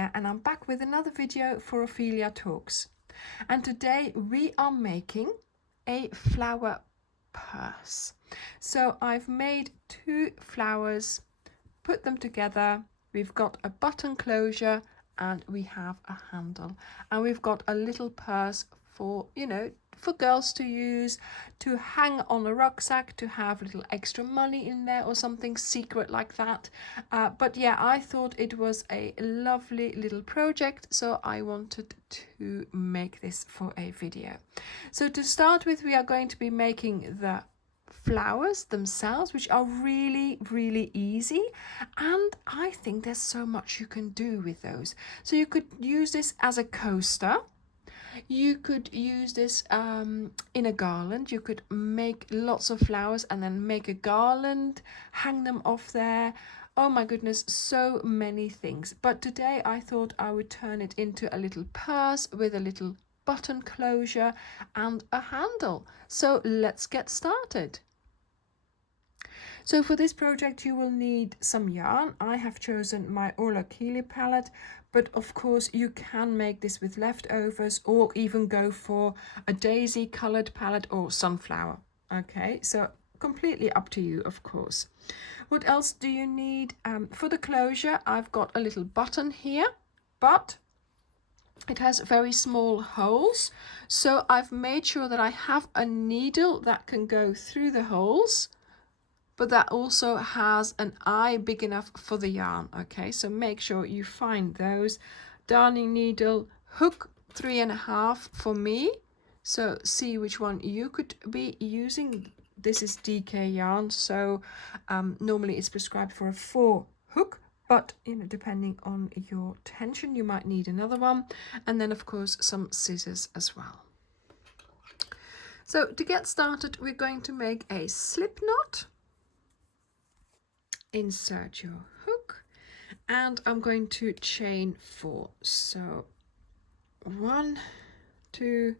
here, and I'm back with another video for Ophelia Talks. And today we are making a flower purse. So I've made 2 flowers, put them together. We've got a button closure and we have a handle, and we've got a little purse for, for girls to use, to hang on a rucksack, to have a little extra money in there or something secret like that. But yeah, I thought it was a lovely little project, so I wanted to make this for a video. So to start with, we are going to be making the flowers themselves, which are really easy, and I think there's so much you can do with those. So you could use this as a coaster. You could use this in a garland. You could make lots of flowers and then make a garland, hang them off there. Oh my goodness, so many things. But today I thought I would turn it into a little purse with a little button closure and a handle. So let's get started. So for this project you will need some yarn. I have chosen my Ophelia palette, but of course you can make this with leftovers or even go for a daisy colored palette or sunflower. Okay, so completely up to you, of course. What else do you need? For the closure, I've got a little button here, but it has very small holes. So I've made sure that I have a needle that can go through the holes, but that also has an eye big enough for the yarn. Okay, so make sure you find those. Darning needle, hook 3.5 for me. So see which one you could be using. This is DK yarn, so normally it's prescribed for a 4 hook, but depending on your tension, you might need another one. And then of course some scissors as well. So to get started, we're going to make a slip knot. Insert your hook, and I'm going to chain 4. So 1, 2,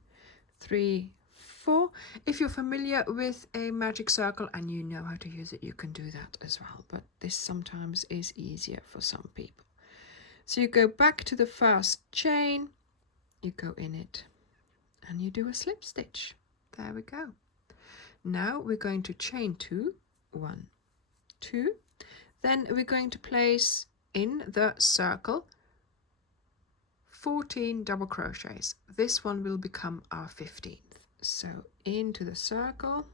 3, 4. If you're familiar with a magic circle and you know how to use it, you can do that as well, but this sometimes is easier for some people. So you go back to the first chain, you go in it, and you do a slip stitch. There we go. Now we're going to chain 2, 1, 2. Then we're going to place in the circle 14 double crochets. This one will become our 15th. So into the circle,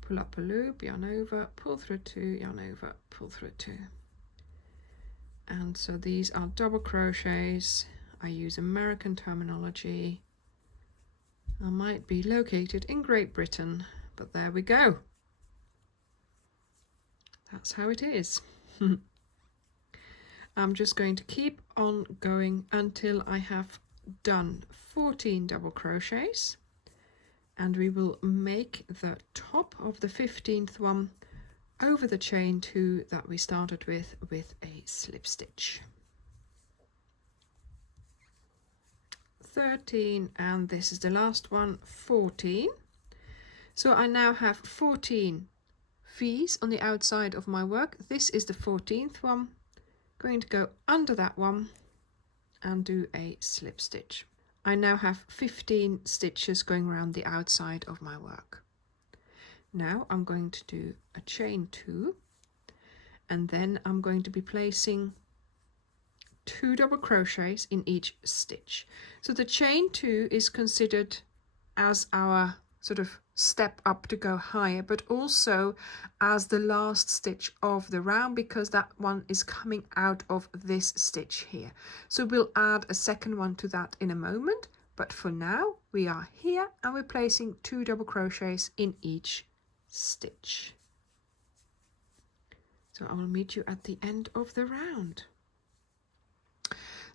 pull up a loop, yarn over, pull through 2, yarn over, pull through 2. And so these are double crochets. I use American terminology. I might be located in Great Britain, but there we go. That's how it is. I'm just going to keep on going until I have done 14 double crochets, and we will make the top of the 15th one over the chain 2 that we started with a slip stitch. 13, and this is the last one, 14. So I now have 14 V's on the outside of my work. This is the 14th one. Going to go under that one and do a slip stitch. I now have 15 stitches going around the outside of my work. Now I'm going to do a chain 2, and then I'm going to be placing 2 double crochets in each stitch. So the chain 2 is considered as our sort of step up to go higher, but also as the last stitch of the round, because that one is coming out of this stitch here. So we'll add a second one to that in a moment, but for now we are here and we're placing 2 double crochets in each stitch. So I will meet you at the end of the round.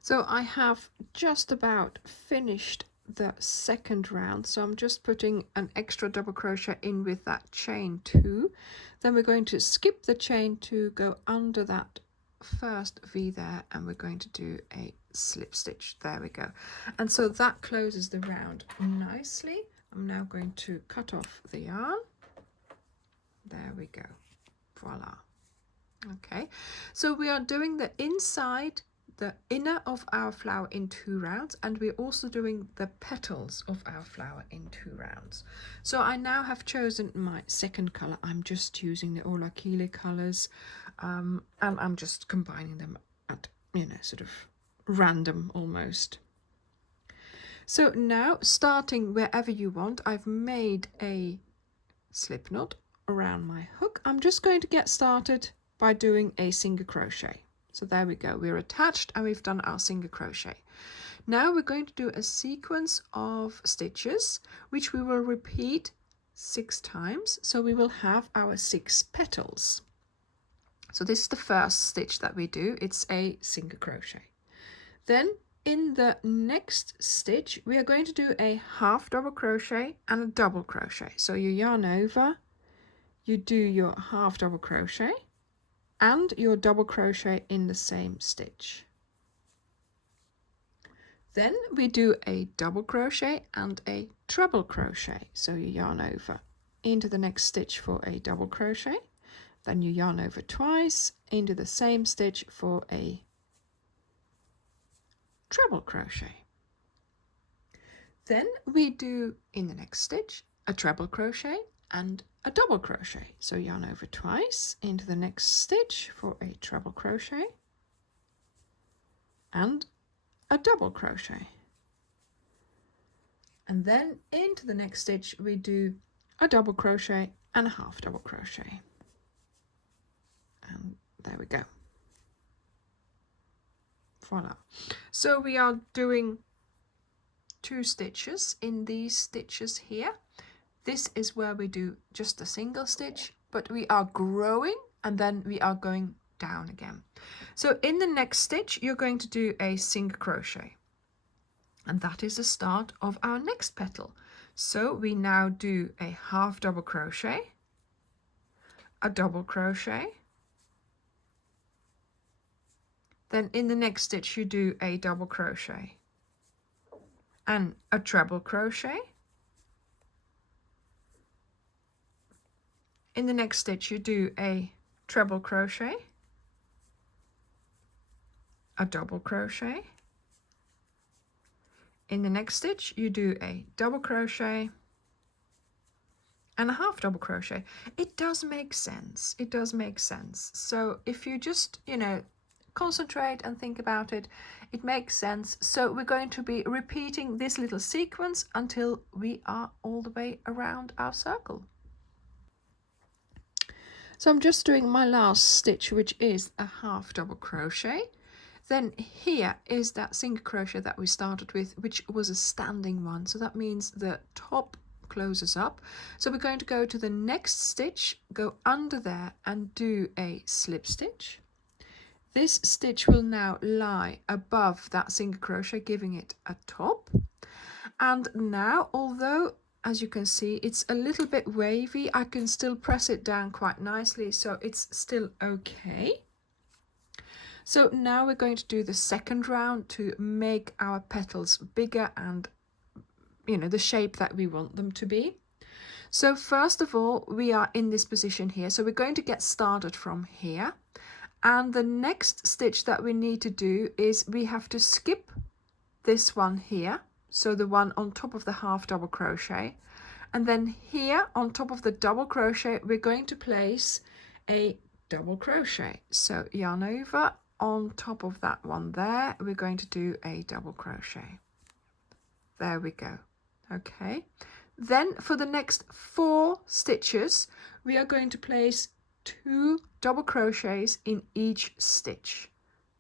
So I have just about finished the second round, so I'm just putting an extra double crochet in with that chain 2. Then we're going to skip the chain 2, go under that first V there, and we're going to do a slip stitch. There we go. And so that closes the round nicely. I'm now going to cut off the yarn. There we go. Voila. Okay, so we are doing the inside, the inner of our flower in 2 rounds, and we're also doing the petals of our flower in 2 rounds. So I now have chosen my second color. I'm just using the Olakile colors, and I'm just combining them at, you know, sort of random almost. So now, starting wherever you want, I've made a slip knot around my hook. I'm just going to get started by doing a single crochet. So there we go, we're attached and we've done our single crochet. Now we're going to do a sequence of stitches which we will repeat 6 times, so we will have our 6 petals. So this is the first stitch that we do, it's a single crochet. Then in the next stitch we are going to do a half double crochet and a double crochet. So you yarn over, you do your half double crochet and your double crochet in the same stitch. Then we do a double crochet and a treble crochet. So you yarn over into the next stitch for a double crochet, then you yarn over twice into the same stitch for a treble crochet. Then we do in the next stitch a treble crochet and a double crochet. So yarn over twice into the next stitch for a treble crochet and a double crochet. And then into the next stitch we do a double crochet and a half double crochet. And there we go. Voila. So we are doing 2 stitches in these stitches here. This is where we do just a single stitch, but we are growing and then we are going down again. So in the next stitch you're going to do a single crochet, and that is the start of our next petal. So we now do a half double crochet, a double crochet, then in the next stitch you do a double crochet and a treble crochet. In the next stitch you do a treble crochet, a double crochet. In the next stitch you do a double crochet and a half double crochet. It does make sense. It does make sense. So if you just, you know, concentrate and think about it, it makes sense. So we're going to be repeating this little sequence until we are all the way around our circle. So I'm just doing my last stitch, which is a half double crochet. Then here is that single crochet that we started with, which was a standing one. So that means the top closes up. So we're going to go to the next stitch, go under there and do a slip stitch. This stitch will now lie above that single crochet, giving it a top. And now, although as you can see it's a little bit wavy, I can still press it down quite nicely, so it's still okay. So now we're going to do the second round to make our petals bigger and, you know, the shape that we want them to be. So first of all, we are in this position here, so we're going to get started from here. And the next stitch that we need to do is we have to skip this one here, so the one on top of the half double crochet, and then here on top of the double crochet we're going to place a double crochet. So yarn over on top of that one there, we're going to do a double crochet. There we go. Okay, then for the next 4 stitches we are going to place 2 double crochets in each stitch.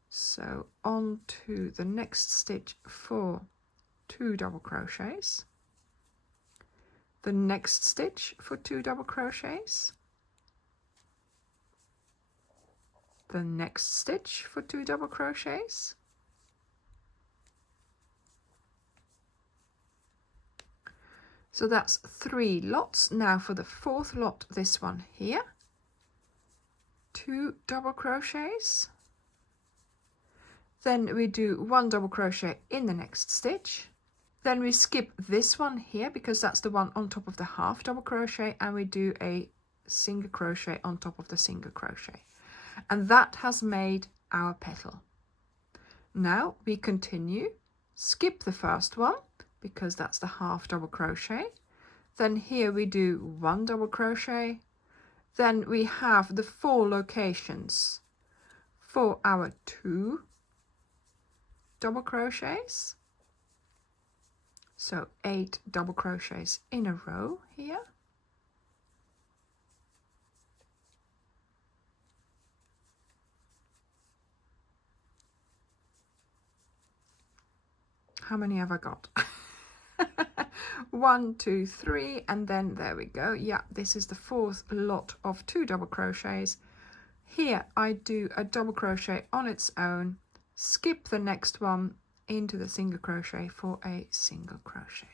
So on to the next stitch for 2 double crochets, the next stitch for 2 double crochets, the next stitch for 2 double crochets, so that's 3 lots. Now for the 4th lot, this one here, 2 double crochets, then we do 1 double crochet in the next stitch. Then we skip this one here because that's the one on top of the half double crochet, and we do a single crochet on top of the single crochet. And that has made our petal. Now we continue, skip the first one because that's the half double crochet. Then here we do 1 double crochet. Then we have the 4 locations for our 2 double crochets. So 8 double crochets in a row here. How many have I got? 1, 2, 3, and then there we go. Yeah, this is the 4th lot of 2 double crochets. Here I do a double crochet on its own, skip the next one into the single crochet for a single crochet.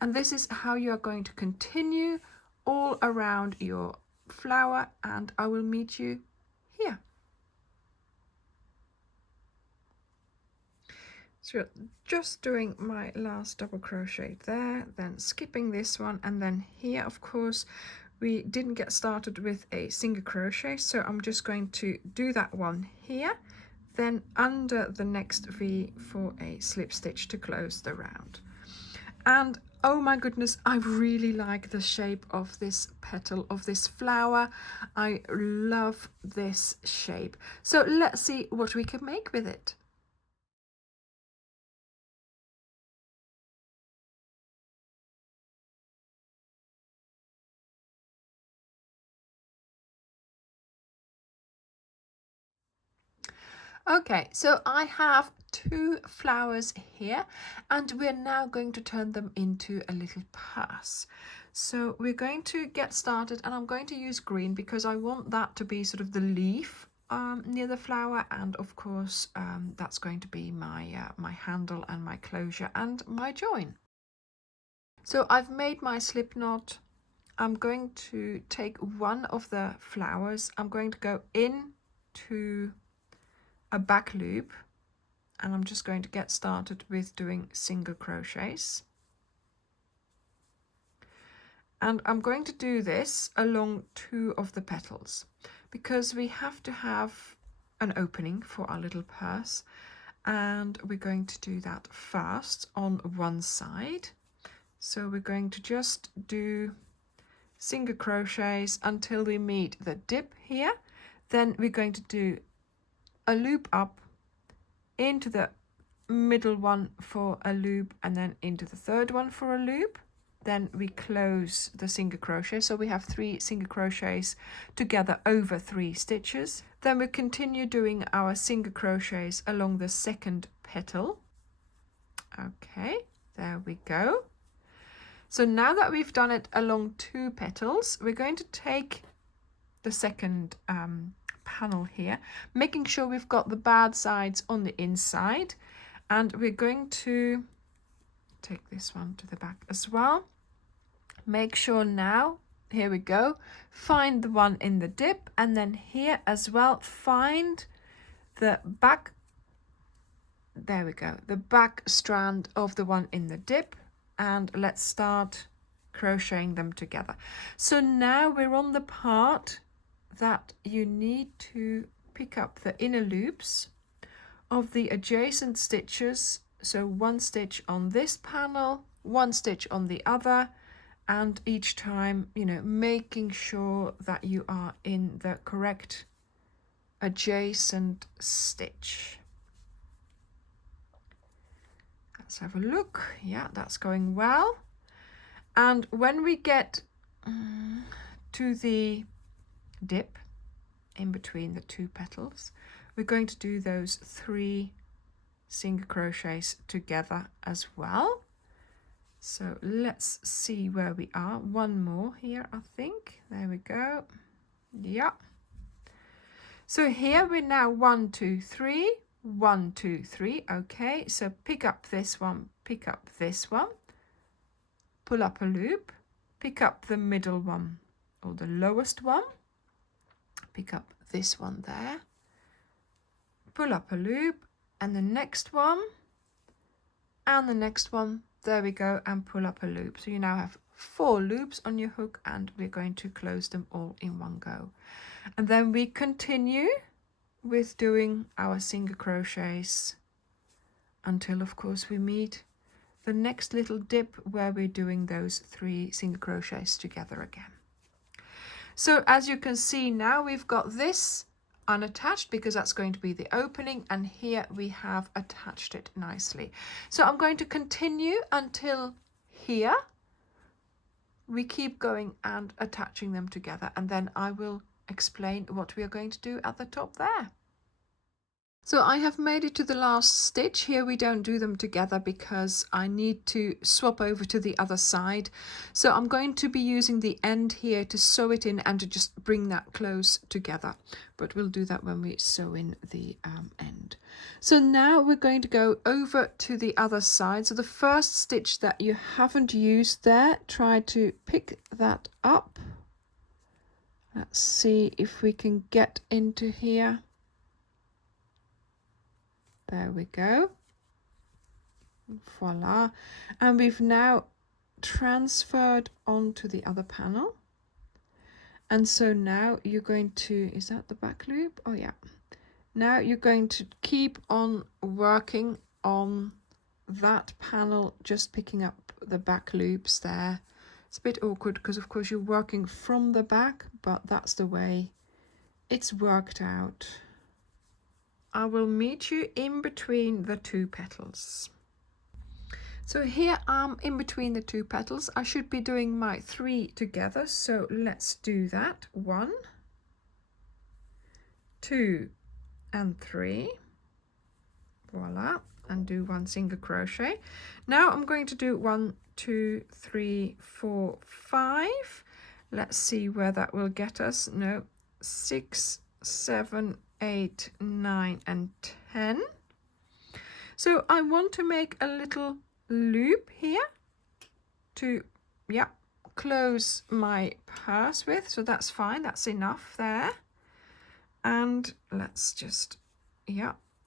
And this is how you are going to continue all around your flower, and I will meet you here. So just doing my last double crochet there, then skipping this one, and then here of course we didn't get started with a single crochet, so I'm just going to do that one here, then under the next V for a slip stitch to close the round. And oh my goodness, I really like the shape of this petal, of this flower. I love this shape. So let's see what we can make with it. Okay, so I have 2 flowers here, and we're now going to turn them into a little purse. So we're going to get started, and I'm going to use green because I want that to be sort of the leaf near the flower, and of course that's going to be my handle and my closure and my join. So I've made my slip knot. I'm going to take one of the flowers. I'm going to go into a back loop, and I'm just going to get started with doing single crochets. And I'm going to do this along 2 of the petals because we have to have an opening for our little purse, and we're going to do that first on one side. So we're going to just do single crochets until we meet the dip here. Then we're going to do a loop up into the middle one for a loop, and then into the third one for a loop. Then we close the single crochet, so we have 3 single crochets together over 3 stitches. Then we continue doing our single crochets along the second petal. Okay, there we go. So now that we've done it along 2 petals, we're going to take the second panel here, making sure we've got the bad sides on the inside, and we're going to take this one to the back as well. Make sure now, here we go, find the one in the dip, and then here as well find the back, there we go, the back strand of the one in the dip, and let's start crocheting them together. So now we're on the part that you need to pick up the inner loops of the adjacent stitches. So 1 stitch on this panel, 1 stitch on the other, and each time, you know, making sure that you are in the correct adjacent stitch. Let's have a look. Yeah, that's going well. And when we get to the dip in between the 2 petals, we're going to do those 3 single crochets together as well. So let's see where we are. 1 more here, I think. There we go. Yeah. So here we're now 1, 2, 3, 1, 2, 3. Okay, so pick up this one, pick up this one, pull up a loop, pick up the middle one or the lowest one, pick up this one there, pull up a loop, and the next one, and the next one, there we go, and pull up a loop. So you now have 4 loops on your hook, and we're going to close them all in one go. And then we continue with doing our single crochets until of course we meet the next little dip where we're doing those 3 single crochets together again. So as you can see now, we've got this unattached because that's going to be the opening, and here we have attached it nicely. So I'm going to continue until here. We keep going and attaching them together, and then I will explain what we are going to do at the top there. So I have made it to the last stitch. Here we don't do them together because I need to swap over to the other side. So I'm going to be using the end here to sew it in and to just bring that close together. But we'll do that when we sew in the end. So now we're going to go over to the other side. So the first stitch that you haven't used there, try to pick that up. Let's see if we can get into here. There we go. Voila. And we've now transferred onto the other panel. And so now you're going to, is that the back loop? Oh yeah. Now you're going to keep on working on that panel, just picking up the back loops there. It's a bit awkward because of course you're working from the back, but that's the way it's worked out. I will meet you in between the 2 petals. So here I'm in between the 2 petals. I should be doing my 3 together, so let's do that. 1, 2 and 3. Voila, and do 1 single crochet. Now I'm going to do 1, 2, 3, 4, 5. Let's see where that will get us. No, 6, 7, 8, 9 and 10. So I want to make a little loop here to close my purse with, so that's fine, that's enough there. And let's just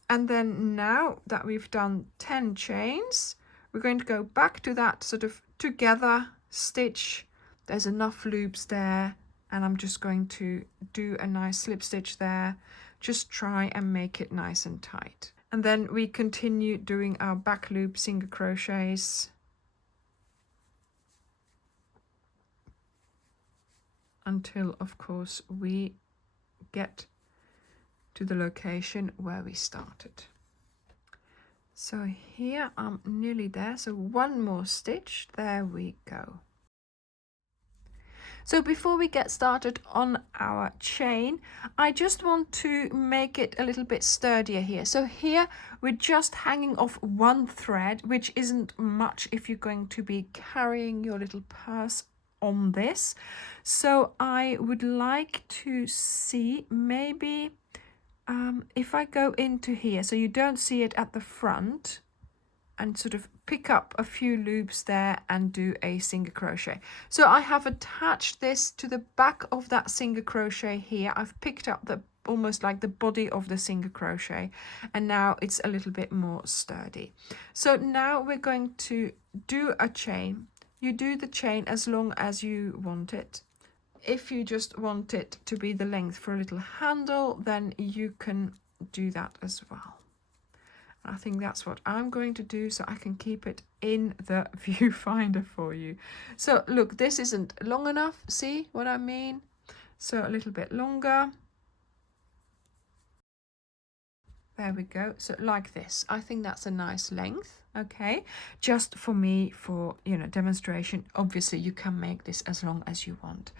and then now that we've done 10 chains, we're going to go back to that sort of together stitch. There's enough loops there, and I'm just going to do a nice slip stitch there. Just try and make it nice and tight. And then we continue doing our back loop single crochets until of course we get to the location where we started. So here I'm nearly there, so 1 more stitch, there we go. So before we get started on our chain, I just want to make it a little bit sturdier here. So here we're just hanging off 1 thread, which isn't much if you're going to be carrying your little purse on this. So I would like to see maybe if I go into here, so you don't see it at the front, and sort of pick up a few loops there and do a single crochet. So I have attached this to the back of that single crochet here. I've picked up the almost like the body of the single crochet, and now it's a little bit more sturdy. So now we're going to do a chain. You do the chain as long as you want it. If you just want it to be the length for a little handle, then you can do that as well. I think that's what I'm going to do, so I can keep it in the viewfinder for you. So look, this isn't long enough, see what I mean? So a little bit longer. There we go. So like this, I think that's a nice length. Okay, just for me, for demonstration. Obviously you can make this as long as you want.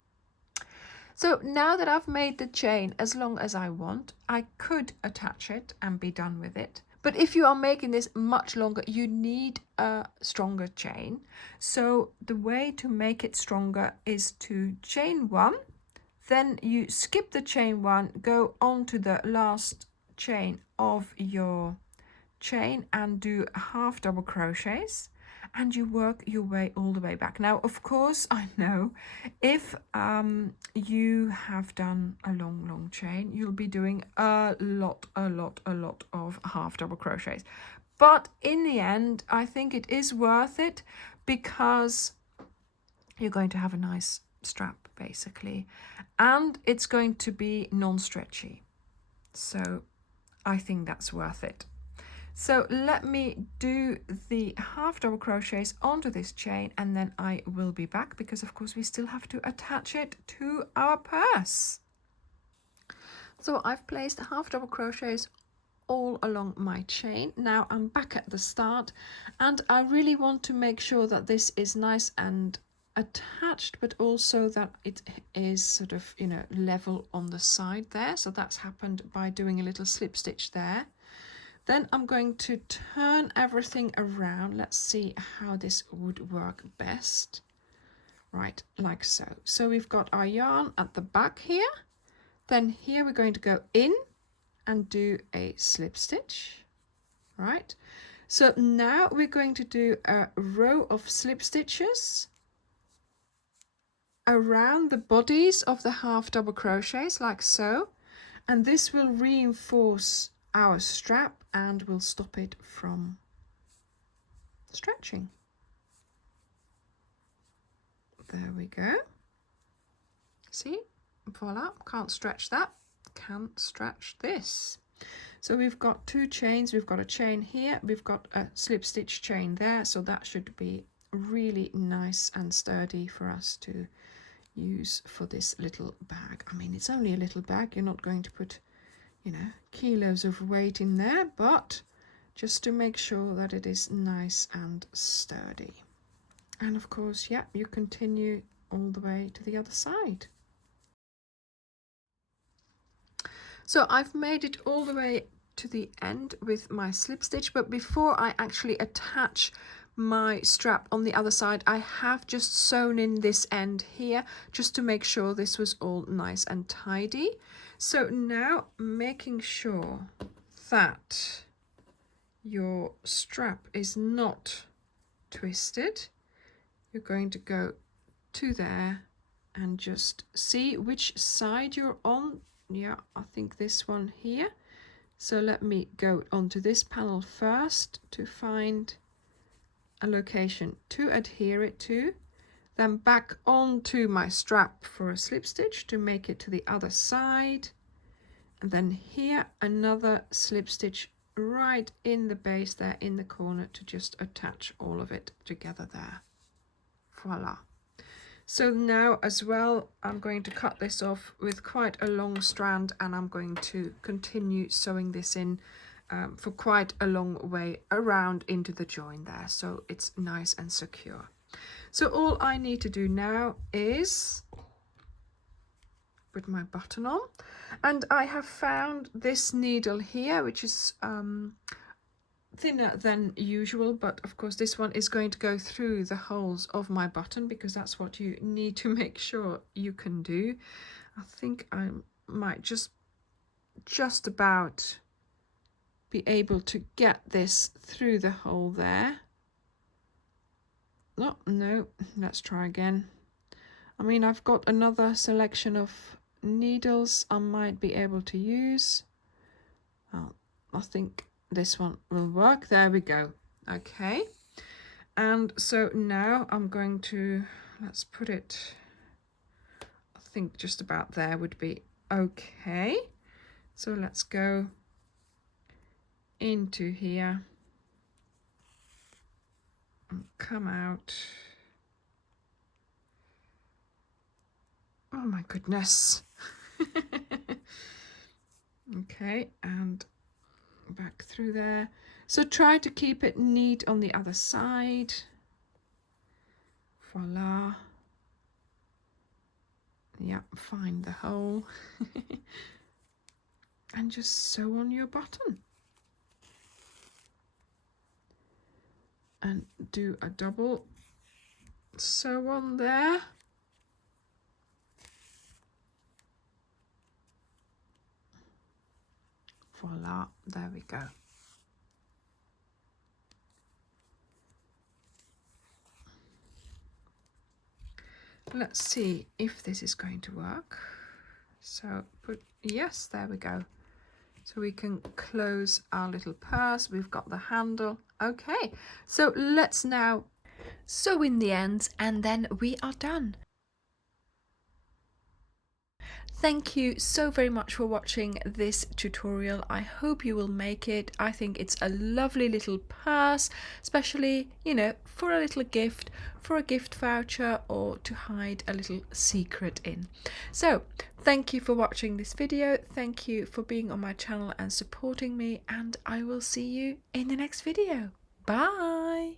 So now that I've made the chain as long as I want, I could attach it and be done with it. But if you are making this much longer, you need a stronger chain. So the way to make it stronger is to chain 1, then you skip the chain 1, go on to the last chain of your chain and do half double crochets, and you work your way all the way back. Now, of course, I know if you have done a long chain, you'll be doing a lot of half double crochets. But in the end, I think it is worth it because you're going to have a nice strap, basically, and it's going to be non-stretchy. So I think that's worth it. So let me do the half double crochets onto this chain, and then I will be back because of course we still have to attach it to our purse. So I've placed half double crochets all along my chain. Now I'm back at the start, and I really want to make sure that this is nice and attached, but also that it is sort of, you know, level on the side there. So that's happened by doing a little slip stitch there. Then I'm going to turn everything around. Let's see how this would work best. Right, like so. So we've got our yarn at the back here. Then here we're going to go in and do a slip stitch, right? So now we're going to do a row of slip stitches around the bodies of the half double crochets, like so, and this will reinforce our strap and will stop it from stretching. There we go. See, voila, can't stretch that, can stretch this. So we've got two chains, we've got a chain here, we've got a slip stitch chain there, so that should be really nice and sturdy for us to use for this little bag. I mean, it's only a little bag, you're not going to put, you know, kilos of weight in there, but just to make sure that it is nice and sturdy. And of course, yeah, you continue all the way to the other side. So I've made it all the way to the end with my slip stitch, but before I actually attach my strap on the other side, I have just sewn in this end here just to make sure this was all nice and tidy. So now, making sure that your strap is not twisted, you're going to go to there and just see which side you're on. Yeah, I think this one here. So let me go onto this panel first to find a location to adhere it to, then back onto my strap for a slip stitch to make it to the other side, and then here another slip stitch right in the base there in the corner to just attach all of it together there. Voila. So now as well, I'm going to cut this off with quite a long strand, and I'm going to continue sewing this in for quite a long way around into the join there, so it's nice and secure. So all I need to do now is put my button on, and I have found this needle here, which is thinner than usual, but of course this one is going to go through the holes of my button because that's what you need to make sure you can do. I think I might just about be able to get this through the hole there. Oh, no, let's try again. I mean, I've got another selection of needles I might be able to use. Oh, I think this one will work. There we go. Okay, and so now I'm going to, let's put it, I think just about there would be okay. So let's go into here and come out. Oh my goodness. Okay, and back through there. So try to keep it neat on the other side. Voila. Yeah, find the hole. And just sew on your button. And do a double sew on there. Voila, there we go. Let's see if this is going to work. So yes, there we go. So we can close our little purse. We've got the handle. Okay, so let's now sew in the ends and then we are done. Thank you so very much for watching this tutorial. I hope you will make it. I think it's a lovely little purse, especially, you know, for a little gift, for a gift voucher, or to hide a little secret in. So thank you for watching this video. Thank you for being on my channel and supporting me, and I will see you in the next video. Bye.